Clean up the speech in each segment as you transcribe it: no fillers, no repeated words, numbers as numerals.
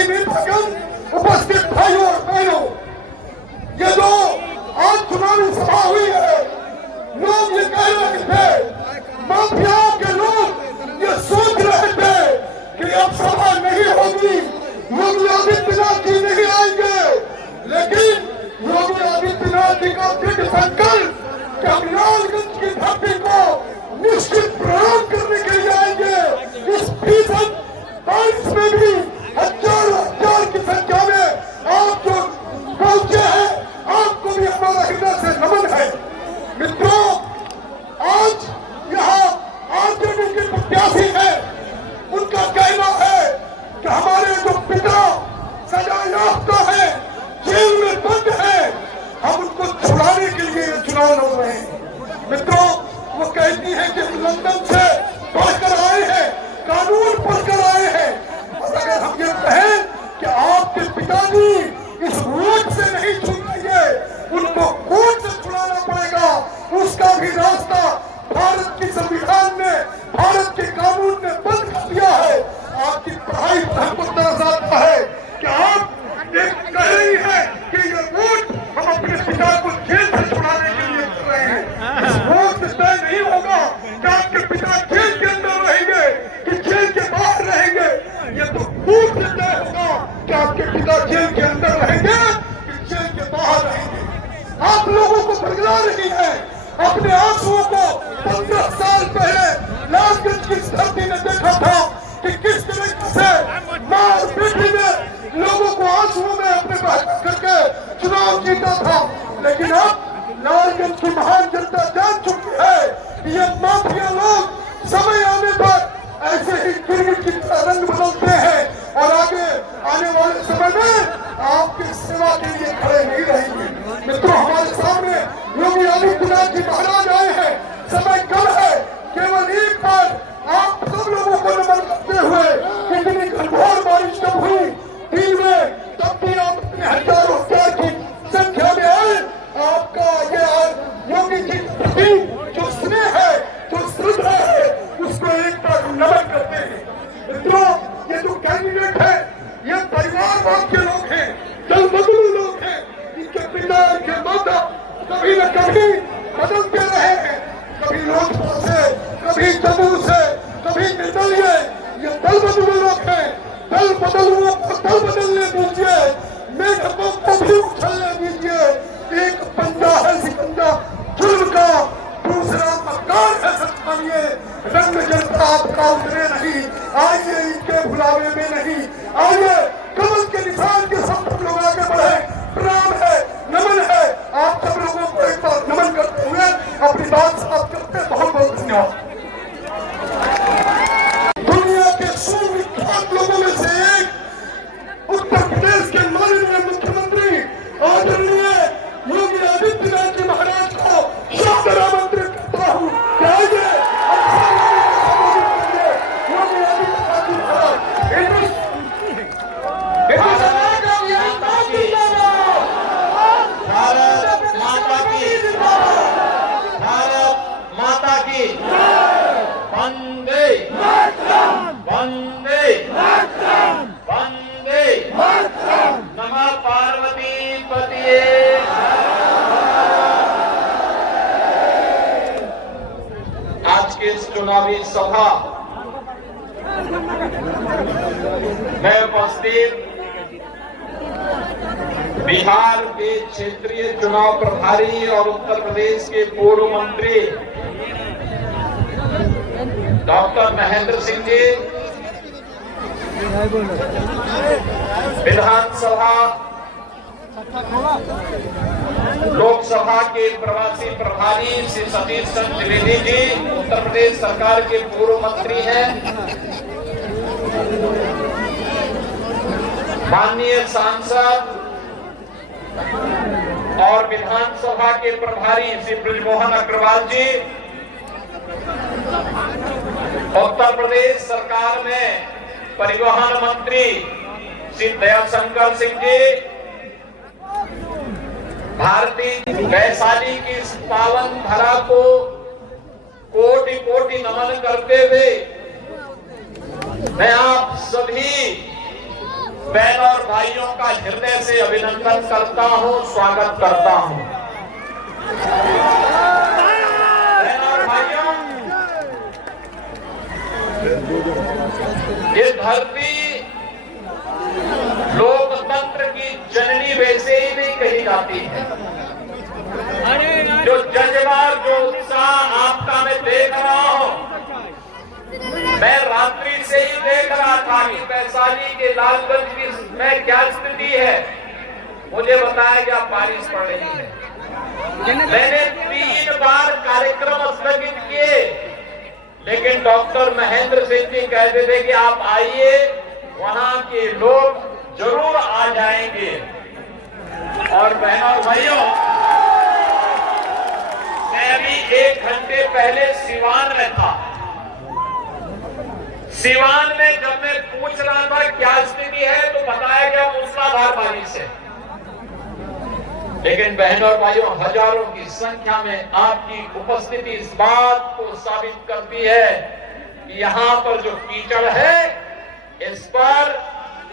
सभी नेतागण, उपस्थित भाइयों और बहनों, ये जो आज चुनावी सभा हुई है, लोग ये कह रहे थे, माफियाओं के लोग ये सोच रहे थे कि अब सभा नहीं होगी, योगी आदित्यनाथ जी नहीं आएंगे, लेकिन योगी आदित्यनाथ जी का दृढ़ संकल्प कि हम लालगंज की धरती को निश्चित प्रणाम करने के लिए आएंगे। इस भीषण बारिश में भी हजार की संख्या में आप जो पहुंचे हैं, आपको भी हमारा हृदय से नमन है। मित्रों, आज यहाँ आरजेडी के प्रत्याशी है, उनका कहना है कि हमारे जो पिता सजा याफ्ता है, जेल में बंद है, हम उनको छुड़ाने के लिए चुनाव लड़ रहे हैं। मित्रों, वो कहती है कि लंदन से पढ़कर आए हैं, कानून पढ़कर आए हैं, और अगर हम ये कहें कि आपके पिताजी इस वोट से नहीं छुड़ाएंगे, उनको वोट से छुड़ाना पड़ेगा, उसका भी रास्ता भारत की संविधान ने, भारत के कानून ने बंद कर दिया है। आपकी पढ़ाई पर हमको तरस आता है कि आप एक कह रही है कि ये वोट हम अपने पिता को जेल से छुड़ाने के लिए कर रहे हैं। इस वोट से तय नहीं होगा कि आपके पिता जेल के अंदर रहेंगे कि जेल के बाहर रहेंगे, ये तो वोट से तय होगा कि आपके पिता जेल के अंदर रहेंगे कि जेल के बाहर रहेंगे। आप लोगों को बदला रही है, अपने आंसुओं को 15 साल पहले लालगंज की धरती ने देखा था कि किस तरीके से मां और बेटी ने लोगों को आंसुओं में अपने बहा करके चुनाव जीता था, लेकिन अब लालगंज की महान जनता जान चुकी है कि ये माफिया लोग समय आने पर ऐसे ही गिरगिट की तरह रंग बदलते हैं और आगे आने वाले समय में आपकी सेवा के लिए खड़े नहीं रहेंगे। मित्रों, हमारे सामने योगी आदित्यनाथ जी महाराज आए हैं, समय कम है, केवल एक बार आप सब लोगों को नमन करते हुए, इतनी घनघोर बारिश जब हुई दिन में, तब भी आप अपने हजारों की संख्या में आए। आपका ये योगी जी के प्रति जो स्नेह है, जो श्रद्धा है, उसको एक बार नमन करते हैं। मित्रों, ये जो कैंडिडेट है, ये परिवारवाद के लोग हैं, दल बदलू लोग हैं, इनके पिता के माता कभी न कभी बदलते रहे हैं, कभी लोजपा से, कभी जदयू से, कभी निर्दलीय, ये दल बदलू लोग हैं। दल बदलुओं को दल बदलने दीजिए, मेढकों को भी उछलने दीजिए। एक पंजा है सिकंजा जुल्म का, दूसरा मकान है सत्तानिए, रंग जनता आपका उतरे नहीं, आइए इनके बुलावे में नहीं, आइए कमल के निशान के सब लोग आगे बढ़े। प्रणाम है, नमन है, आप सब लोगों को एक बार नमन करते हुए अपनी बात समाप्त करते हैं। बहुत बहुत धन्यवाद। दुनिया के सुविख्यात लोगों में से एक उत्तर प्रदेश के माननीय मुख्यमंत्री आदरणीय योगी आदित्यनाथ जी महाराज को सादर आमंत्रित करता हूँ कि आइए योगी आदित्यनाथ जी महाराज। भारत माता की वंदे वंदे वंदे नमः पार्वती पतिये। आज के इस चुनावी सभा में उपस्थित बिहार के क्षेत्रीय चुनाव प्रभारी और उत्तर प्रदेश के पूर्व मंत्री डॉक्टर महेंद्र सिंह जी, विधानसभा लोकसभा के प्रवासी प्रभारी श्री सतीश चंद्र द्विवेदी जी, उत्तर प्रदेश सरकार के पूर्व मंत्री हैं, माननीय सांसद और विधानसभा के प्रभारी श्री बृजमोहन अग्रवाल जी, उत्तर प्रदेश सरकार में परिवहन मंत्री श्री दयाशंकर सिंह जी, भारतीय वैशाली की इस पावन धरा को कोटि कोटि नमन करते हुए मैं आप सभी बहनों और भाइयों का हृदय से अभिनंदन करता हूं, स्वागत करता हूं। बहनों और भाइयों, ये धरती लोकतंत्र की जननी वैसे ही नहीं कही जाती है। जो जज्बा, जो उत्साह आपका मैं देख रहा हूं, मैं रात्रि से ही देख रहा था कि वैशाली के लालगंज की में क्या स्थिति है। मुझे बताया गया बारिश पड़ रही है। मैंने 3 बार कार्यक्रम स्थगित किए, लेकिन डॉक्टर महेंद्र सिंह जी कहते थे कि आप आइए, वहां के लोग जरूर आ जाएंगे। और बहनों और भाइयों, मैं अभी 1 घंटे पहले सिवान में था। सिवान में जब मैं पूछ रहा था क्या स्थिति है, तो बताया गया मूसलाधार बारिश है। लेकिन बहनों और भाइयों, हजारों की संख्या में आपकी उपस्थिति इस बात को साबित करती है कि यहां पर जो कीचड़ है, इस पर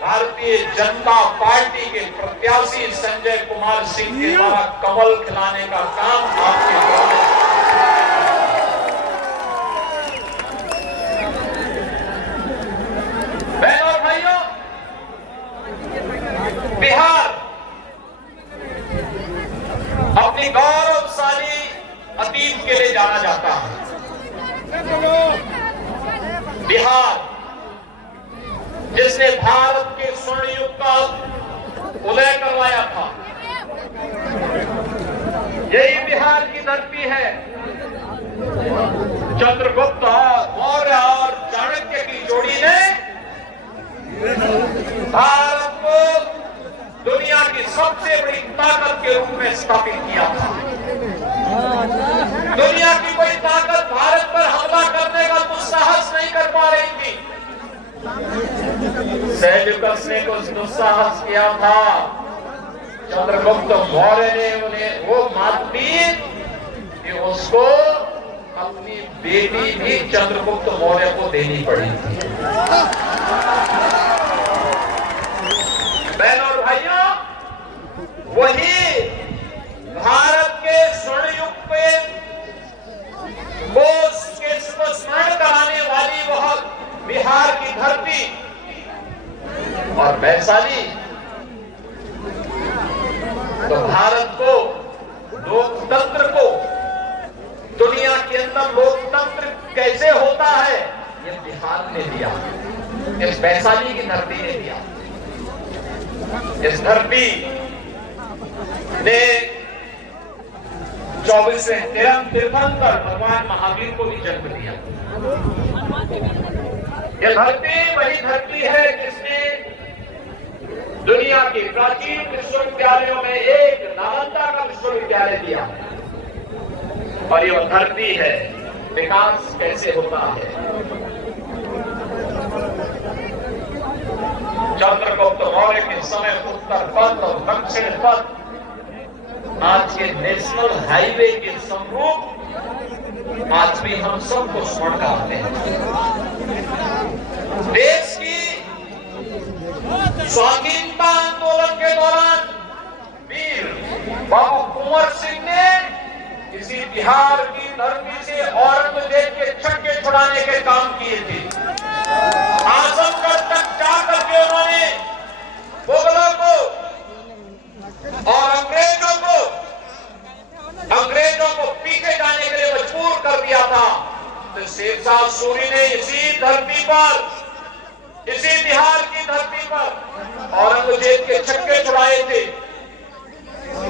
भारतीय जनता पार्टी के प्रत्याशी संजय कुमार सिंह के द्वारा कमल खिलाने का काम आपके द्वारा। बहनों और भाइयों, बिहार अपनी गौरवशाली अतीत के लिए जाना जाता है। बिहार जिसने भारत के स्वर्ण युग का उदय करवाया था, यही बिहार की धरती है। चंद्रगुप्त मौर्य और चाणक्य की जोड़ी ने भारत को दुनिया की सबसे बड़ी ताकत के रूप में स्थापित किया था। दुनिया की कोई ताकत भारत पर हमला करने का दुस्साहस नहीं कर पा रही थी। सेल्यूकस ने कुछ दुस्साहस किया था, चंद्रगुप्त मौर्य ने उन्हें वो मात दी कि उसको अपनी बेटी भी चंद्रगुप्त मौर्य को देनी पड़ी थी। बहनों और भाइयों, वही भारत के स्वर्ण युग पे को स्मरण कराने वाली वह बिहार की धरती और वैशाली, तो भारत को, लोकतंत्र को, दुनिया के अंदर लोकतंत्र कैसे होता है, ये बिहार ने दिया, इस वैशाली की धरती ने दिया। इस धरती ने 2453 पर भगवान महावीर को भी जन्म दिया। यह धरती वही धरती है जिसने दुनिया के प्राचीन विश्वविद्यालयों में एक नालंदा का विश्वविद्यालय दिया। और यह धरती है विकास कैसे होता है। चंद्रगुप्त मौर्य के समय उत्तर पथ और दक्षिण पथ आज के नेशनल हाईवे के समरूप आज भी हम सबको स्मरण कराते हैं। देश की स्वाधीनता आंदोलन के दौरान वीर बाबू कुंवर सिंह ने इसी बिहार की धरती से औरंगजेब के छक्के छुड़ाने के काम किए थे। आजमगढ़ तक जाकर के उन्होंने मुगलों को और अंग्रेजों को पीछे जाने के लिए मजबूर कर दिया था। तो शेरशाह सूरी ने इसी धरती पर, इसी बिहार की धरती पर औरंगजेब के छक्के छुड़ाए थे।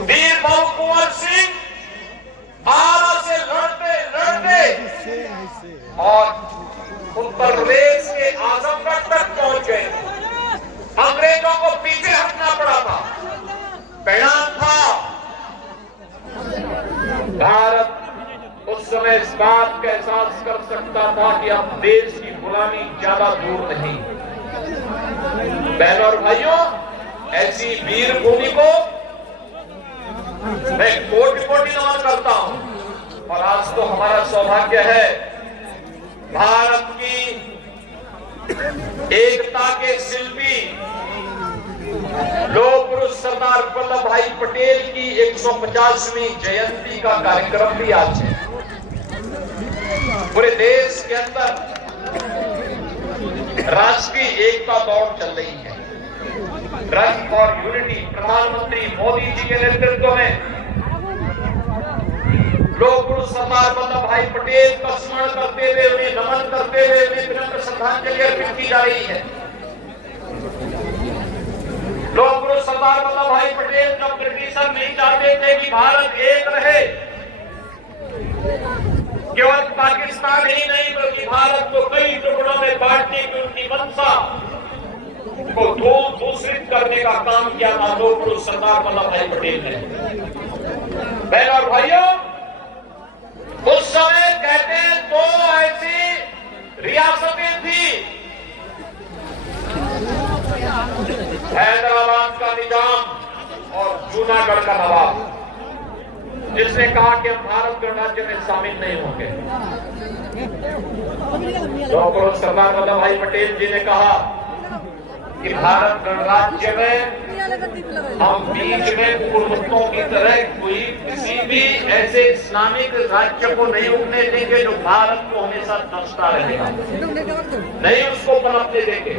वीर बाबू कुंवर सिंह आरा से लड़ते और उत्तर प्रदेश के आजमगढ़ तक पहुंच गए। अंग्रेजों को पीछे हटना पड़ा था। परिणाम था भारत उस समय इस बात का एहसास कर सकता था कि अब देश की गुलामी ज्यादा दूर नहीं। बहनों और भाइयों, ऐसी वीर भूमि को मैं कोटि-कोटि नमन करता हूं। और आज तो हमारा सौभाग्य है, भारत की एकता के शिल्पी लोह पुरुष सरदार वल्लभ भाई पटेल की 150वीं जयंती का कार्यक्रम भी आज है। पूरे देश के अंदर राष्ट्रीय एकता दौड़ चल रही है। रन फॉर यूनिटी प्रधानमंत्री मोदी जी के नेतृत्व में लोह पुरुष सरदार वल्लभ भाई पटेल का स्मरण करते हुए, उन्हें नमन करते हुए, उन्हें विनम्र श्रद्धांजलि अर्पित की जा रही है। लोह पुरुष सरदार वल्लभ भाई पटेल जब ब्रिटिशर नहीं चाहते थे कि भारत एक रहे, केवल पाकिस्तान ही नहीं बल्कि भारत को कई टुकड़ों में बांटने की उनकी मंशा को दूषित करने का काम किया था लोह पुरुष सरदार वल्लभ भाई पटेल ने। बहनों और भाइयों, उस समय कहते हैं दो ऐसी रियासतें थी, हैदराबाद का निजाम और जूनागढ़ का नवाब, जिसने कहा कि हम भारत गणराज्य में शामिल नहीं होंगे। लोह पुरुष सरदार वल्लभ भाई पटेल जी ने कहा कि भारत गणराज्य में हम बीच में कुर्बतों की तरह कोई किसी भी ऐसे इस्लामिक राज्य को नहीं उगने देंगे जो भारत को हमेशा दसता रहेगा, नहीं उसको पनपने देंगे।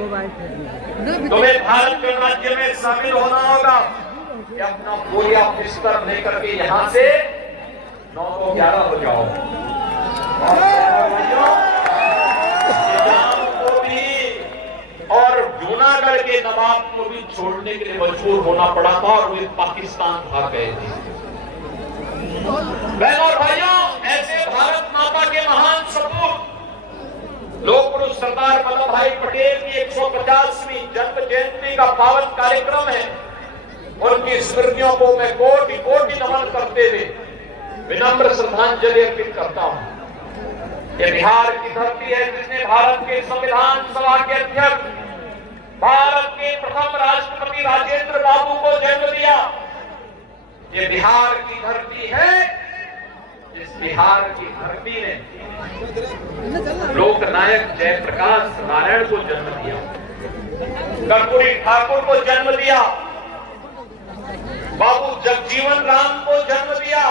तुम्हें भारत गणराज्य में शामिल होना होगा कि अपना बोरिया बिस्तर लेकर के यहाँ से 9 को 11 हो जाओ। और जूनागढ़ के नवाब को भी छोड़ने के लिए मजबूर होना पड़ा था और वे पाकिस्तान भाग गए थे। बहनों और भाइयों, ऐसे भारत माता के महान सपूत लोह पुरुष सरदार वल्लभ भाई पटेल की 150वीं जन्म जयंती का पावन कार्यक्रम है। उनकी स्मृतियों को मैं कोटि कोटि नमन करते हुए विनम्र श्रद्धांजलि अर्पित करता हूं। ये बिहार की धरती है जिसने भारत के संविधान सभा के अध्यक्ष, भारत के प्रथम राष्ट्रपति राजेंद्र बाबू को जन्म दिया। ये बिहार की धरती है जिस बिहार की धरती ने लोकनायक जयप्रकाश नारायण को जन्म दिया, कर्पूरी ठाकुर को जन्म दिया, बाबू जगजीवन राम को जन्म दिया।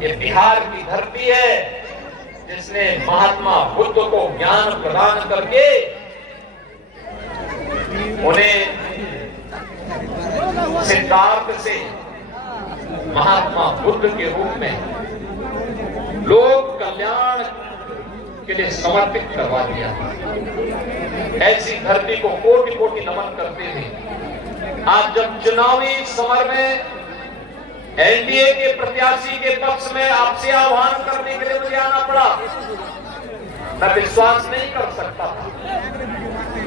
ये बिहार की धरती है जिसने महात्मा बुद्ध को ज्ञान प्रदान करके उन्हें सिद्धार्थ से महात्मा बुद्ध के रूप में लोक कल्याण के लिए समर्पित करवा दिया। ऐसी धरती को कोटि कोटि नमन करते हुए आज जब चुनावी समर में एनडीए के प्रत्याशी के पक्ष में आपसे आह्वान करने के लिए मुझे आना पड़ा, मैं विश्वास नहीं कर सकता था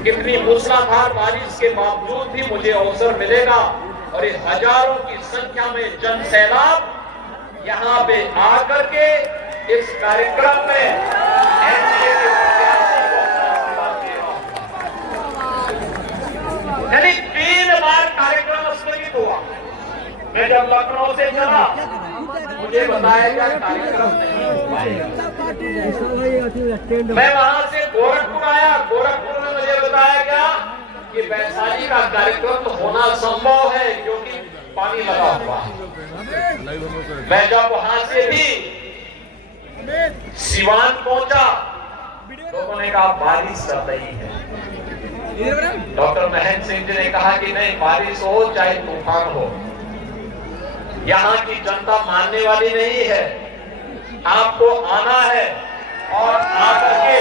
कितनी मूसलाधार बारिश के बावजूद भी मुझे अवसर मिलेगा और ये हजारों की संख्या में जन सैलाब यहाँ पे आकर के इस कार्यक्रम में एनडीए के प्रत्याशी को आशीर्वाद दे रहा हूं। यानी 3 बार कार्यक्रम स्थगित हुआ। मैं जब लखनऊ से चला मुझे बताया गया कार्यक्रम नहीं हो पाएगा। मैं वहां से गोरखपुर आया, गोरखपुर में मुझे बताया गया कि वैशाली का कार्यक्रम तो होना संभव है क्योंकि पानी लगा हुआ है। मैं जब वहां से भी सिवान पहुंचा लोगों ने कहा बारिश चल रही है। डॉक्टर महेंद्र सिंह जी ने कहा कि नहीं, बारिश हो चाहे तूफान हो, यहाँ की जनता मानने वाली नहीं है, आपको आना है और आकर के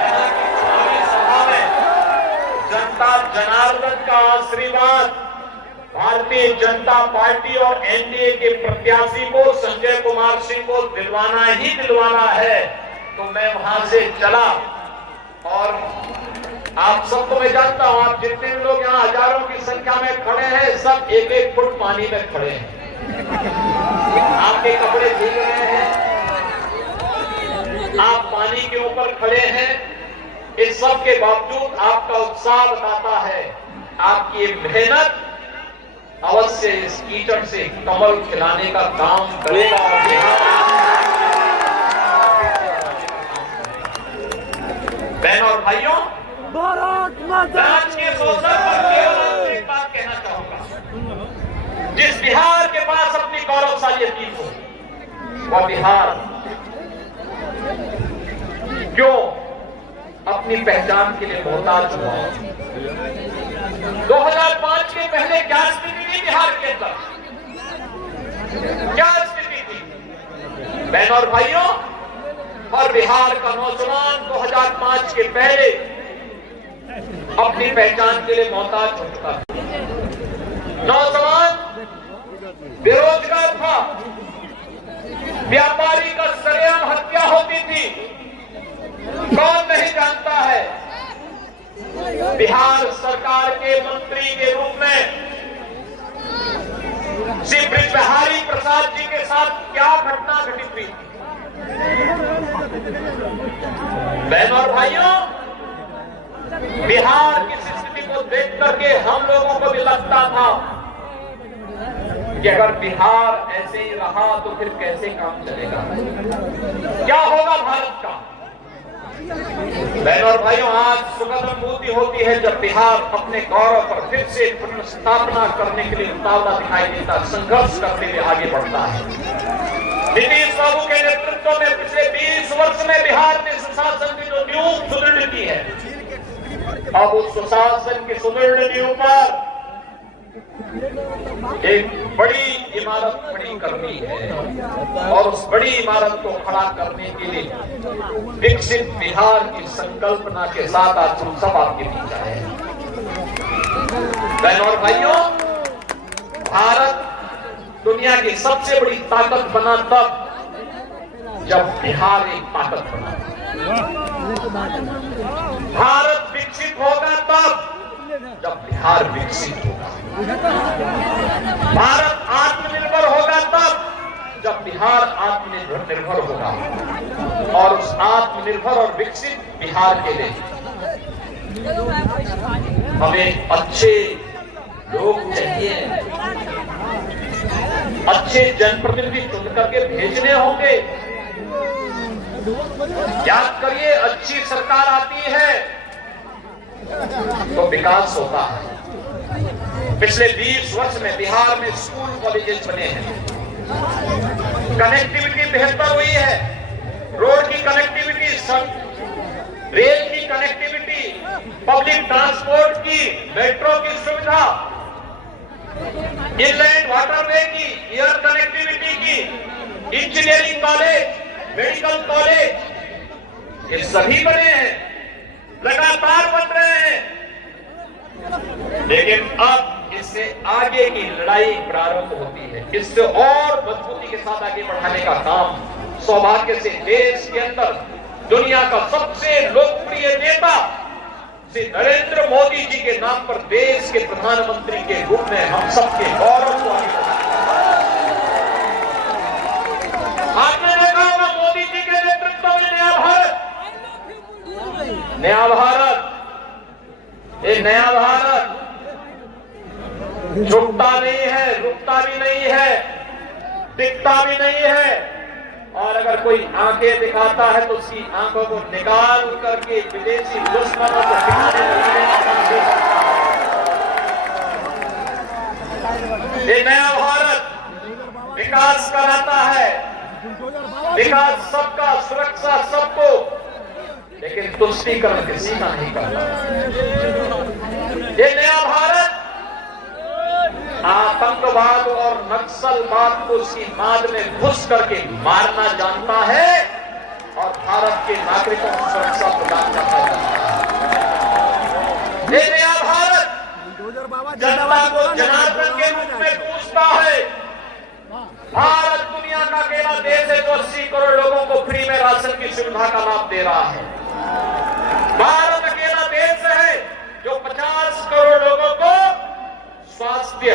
यहाँ की चुनावी सभा में जनता जनार्दन का आशीर्वाद भारतीय जनता पार्टी और एनडीए के प्रत्याशी को संजय कुमार सिंह को दिलवाना ही दिलवाना है। तो मैं वहां से चला और आप सबको मैं जानता हूं, आप जितने भी लोग यहाँ हजारों की संख्या में खड़े हैं सब 1-1 फुट पानी में खड़े हैं। आपके कपड़े भीग रहे हैं, आप पानी के ऊपर खड़े हैं। इस सब के बावजूद आपका उत्साह बताता है आपकी मेहनत अवश्य इस कीचड़ से कमल खिलाने का काम करेगा। बहनों और भाइयों, भारत माता आज के अवसर पर केवल एक बात जिस बिहार के पास अपनी गौरवशाली अतीत हो, वह बिहार क्यों अपनी पहचान के लिए मोहताज हुआ? 2005 के पहले क्या स्थिति थी बिहार के अंदर? क्या स्थिति थी बहनों और भाइयों? और बिहार का नौजवान 2005 के पहले अपनी पहचान के लिए मोहताज हो चुका था। नौजवान बेरोजगार था, व्यापारी का सरेआम हत्या होती थी, कौन नहीं जानता है? बिहार सरकार के मंत्री के रूप में श्री ब्रजबिहारी प्रसाद जी के साथ क्या घटना घटित हुई? बहनों और भाइयों, बिहार की स्थिति को देख करके हम लोगों को भी लगता था कि अगर बिहार ऐसे ही रहा तो फिर कैसे काम चलेगा, क्या होगा भारत का? बहनों और भाइयों, आज सुखद अनुभूति होती है जब बिहार अपने गौरव पर फिर से पुनर्स्थापना करने के लिए उतावला दिखाई देता, संघर्ष करने के लिए आगे बढ़ता है। नीतीश बाबू के नेतृत्व में पिछले 20 वर्ष में बिहार ने सुशासन की जो नींव सुदृढ़ की है, अब उस सुशासन की सुदृढ़ नींव पर एक बड़ी इमारत खड़ी करनी है और उस बड़ी इमारत को खड़ा करने के लिए विकसित बिहार की संकल्पना के साथ आज हम सब आपके बीच आए हैं। बहनों और भाइयों, भारत दुनिया की सबसे बड़ी ताकत बना तब जब बिहार एक ताकत बना। भारत विकसित होगा तब जब बिहार विकसित होगा। भारत आत्मनिर्भर होगा तब जब बिहार आत्मनिर्भर होगा। और उस आत्मनिर्भर और विकसित बिहार के लिए हमें अच्छे लोग चाहिए, अच्छे जनप्रतिनिधि चुन करके भेजने होंगे। याद करिए, अच्छी सरकार आती है तो विकास होता है। पिछले 20 वर्ष में बिहार में स्कूल कॉलेजेस बने हैं, कनेक्टिविटी बेहतर हुई है, रोड की कनेक्टिविटी, रेल की कनेक्टिविटी, पब्लिक ट्रांसपोर्ट की, मेट्रो की सुविधा, इनलैंड वाटरवे की, एयर कनेक्टिविटी की, इंजीनियरिंग कॉलेज, मेडिकल कॉलेज, ये सभी बने हैं, लगातार बन रहे हैं। लेकिन अब इससे आगे की लड़ाई प्रारंभ होती है। इससे और मजबूती के साथ आगे बढ़ाने का काम सौभाग्य से देश के अंदर दुनिया का सबसे लोकप्रिय नेता श्री नरेंद्र मोदी जी के नाम पर देश के प्रधानमंत्री के रूप में हम सबके गौरव को आगे आपने देखा होगा, मोदी जी के नेतृत्व में नया भारत, ये नया भारत झुकता नहीं है, रुकता भी नहीं है, टिकता भी नहीं है। और अगर कोई आंखें दिखाता है तो उसकी आंखों को निकाल करके विदेशी दुश्मनों को दिखाने ये नया भारत विकास कराता है, विकास सबका, सुरक्षा सबको, लेकिन तुष्टीकरण किसी का नहीं करता। ये नया भारत आतंकवाद और नक्सलवाद को उसकी माद में घुस करके मारना जानता है और भारत के नागरिकों को सुरक्षा प्रदान करना जानता है। ये नया भारत जनता को जनार्दन के रूप में पूछता है। भारत दुनिया का अकेला देश है जो 80 करोड़ लोगों को फ्री में राशन की सुविधा का लाभ दे रहा है। भारत अकेला देश है जो 50 करोड़ लोगों को स्वास्थ्य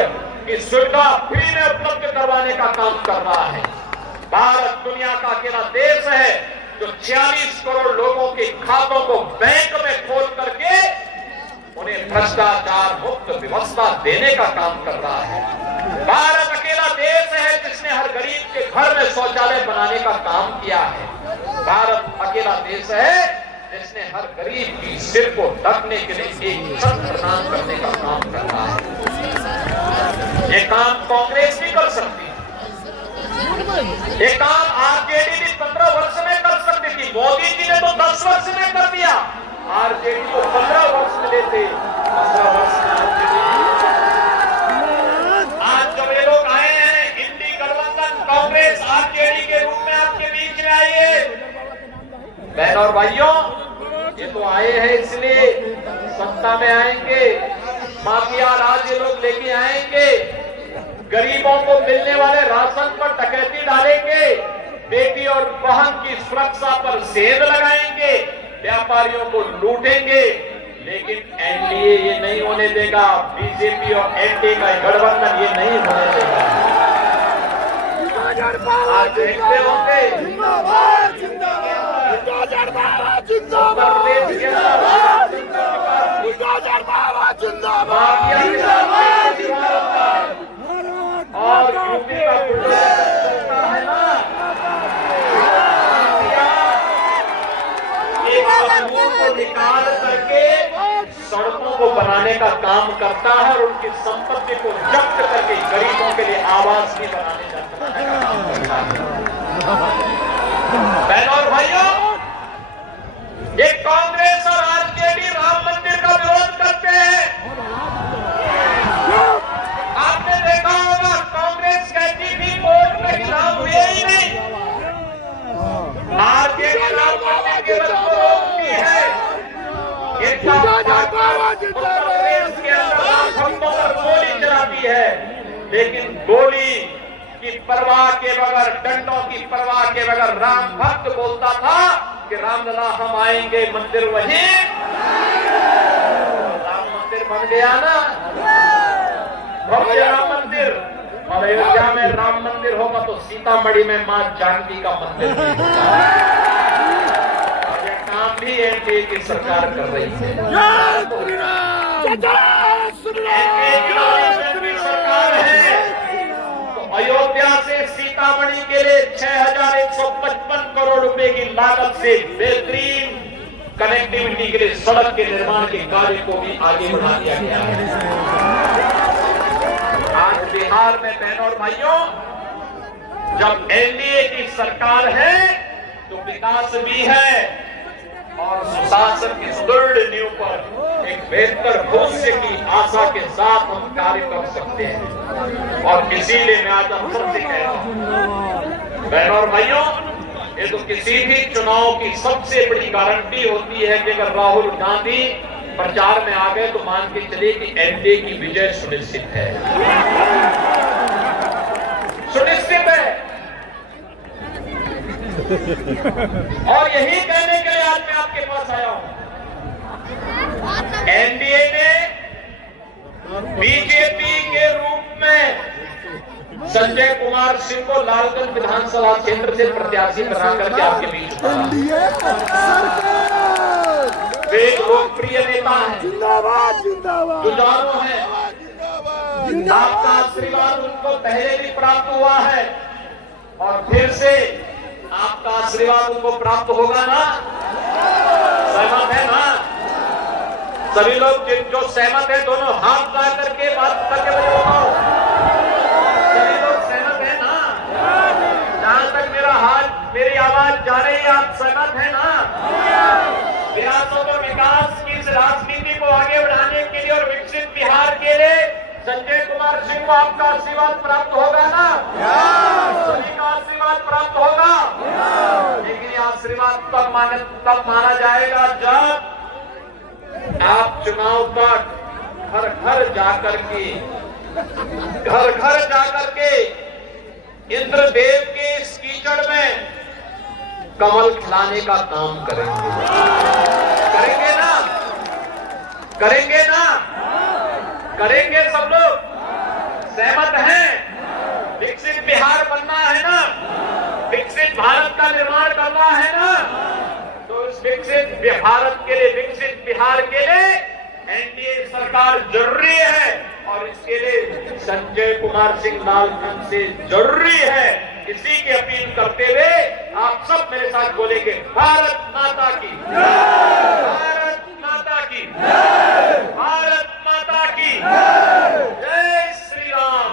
की सुविधा फ्री में उपलब्ध करवाने का काम कर रहा है। भारत दुनिया का अकेला देश है जो 46 करोड़ लोगों के खातों को बैंक में खोल करके उन्हें भ्रष्टाचार मुक्त व्यवस्था देने का काम कर रहा है। भारत अकेला देश है जिसने हर गरीब के घर में शौचालय बनाने का काम किया है। भारत अकेला देश है जिसने हर गरीब की सिर को ढकने के लिए एक छत प्रदान करने का काम कर रहा है। ये काम कांग्रेस भी कर सकती है, ये काम आरजेडी भी 15 वर्ष में कर सकती थी। मोदी जी ने तो 10 वर्ष में कर दिया, आरजेडी को 15 वर्ष मिले थे। 15 वर्ष में आज जब ये लोग आए हैं, इंडी गठबंधन कांग्रेस आरजेडी के रूप में आपके बीच में आई है। बहन और भाइयों, ये तो आए हैं इसलिए सत्ता में आएंगे, माफिया राज ये लोग लेके आएंगे, गरीबों को मिलने वाले राशन पर डकैती डालेंगे, बेटी और बहन की सुरक्षा पर सेंध लगाएंगे, व्यापारियों को लूटेंगे। लेकिन एनडीए ये नहीं होने देगा, बीजेपी और एनडीए का गठबंधन ये नहीं होने देगा। आज देखते होंगे और यूपी का है ना, एक कानून को निकाल करके सड़कों को बनाने का काम करता है और उनकी संपत्ति को जब्त करके गरीबों के लिए आवास भी बनाने का काम करता है। बहनों और भाइयों, ये कांग्रेस और आरजेडी राम मंदिर का विरोध करते हैं। आपने देखा होगा, कांग्रेस कहती थी कोर्ट में खिलाफ हुए ही नहीं, आरजेडी राम मंदिर के बल को रोकती है। कांग्रेस के अंदर भक्तों पर गोली चलाती है, लेकिन गोली की परवाह के बगैर, डंडों की परवाह के बगैर राम भक्त बोलता था कि रामलला हम आएंगे, मंदिर वहीं। राम मंदिर बन गया ना, भव्य राम मंदिर। और अयोध्या में राम मंदिर होगा तो सीतामढ़ी में मां जानकी का मंदिर भी होगा। और यह काम भी एनडीए की सरकार कर रही है। सरकार है तो अयोध्या से सीतामढ़ी के लिए 6155 करोड़ रुपए की लागत से बेहतरीन कनेक्टिविटी के लिए सड़क के निर्माण के कार्य को भी आगे बढ़ा दिया गया है। आज बिहार में बहनों और भाइयों, जब एनडीए की सरकार है तो विकास भी है और सुशासन की सुदृढ़ नींव पर एक बेहतर भविष्य की आशा के साथ हम कार्य कर सकते हैं। और इसीलिए मैं आज अवसर से कह रहा हूं, बहनों और भाइयों, ये तो किसी भी चुनाव की सबसे बड़ी गारंटी होती है कि अगर राहुल गांधी प्रचार में आ गए तो मान के चलिए कि एनडीए की विजय सुनिश्चित है, सुनिश्चित है। और यही कहने के लिए आज मैं आपके पास आया हूं। एनडीए ने बीजेपी के रूप में संजय कुमार सिंह को लालगंज विधानसभा क्षेत्र से प्रत्याशी बनाकर के आपके बीच वे लोकप्रिय नेता हैं, जुझारू हैं। आपका आशीर्वाद उनको पहले भी प्राप्त हुआ है और फिर से आपका आशीर्वाद उनको प्राप्त होगा ना? सहमत है ना? सभी लोग जो सहमत है दोनों हाथ उठा करके बात करके मुझे बताओ। सभी लोग सहमत है ना? जहां तक मेरी आवाज जा रही है, आप सहमत है ना? विरासत और विकास की इस राजनीति को आगे बढ़ाने के लिए और विकसित बिहार के लिए संजय कुमार सिंह को आपका आशीर्वाद प्राप्त होगा ना? सभी का आशीर्वाद प्राप्त होगा। लेकिन ये आशीर्वाद तब माना जाएगा जब आप चुनाव तक घर घर जाकर के इंद्रदेव के इस कीचड़ में कमल खिलाने का काम करेंगे। करेंगे ना? करेंगे ना? करेंगे सब लोग? सहमत हैं? विकसित बिहार बनना है ना? विकसित भारत का निर्माण करना है ना? तो इस विकसित भारत के लिए, विकसित बिहार के लिए एनडीए सरकार जरूरी है और इसके लिए संजय कुमार सिंह लालगंज से जरूरी है। इसी की अपील करते हुए आप सब मेरे साथ बोलेंगे, भारत माता की, भारत माता की, भारत माता की जय श्री राम।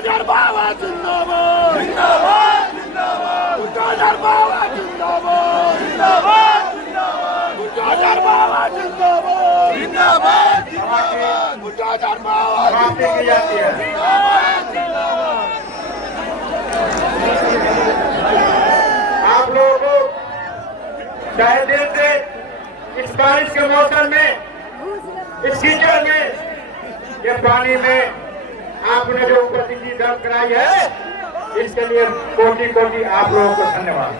बुलडोजर बाबा जिंदाबाद जिंदाबाद जिंदाबाद बुलडोजर बाबा जिंदाबाद जिंदाबाद जिंदाबाद बुलडोजर बाबा जिंदाबाद जिंदाबाद जिंदाबाद बुलडोजर बाबा समाप्ति की जाती है। जिंदाबाद जिंदाबाद। आप लोगों को तहे दिल से इस बारिश के मौसम में, इस कीचड़ में, ये पानी में आपने जो उपस्थिति दर्ज कराई है, इसके लिए कोटि कोटि आप लोगों को धन्यवाद।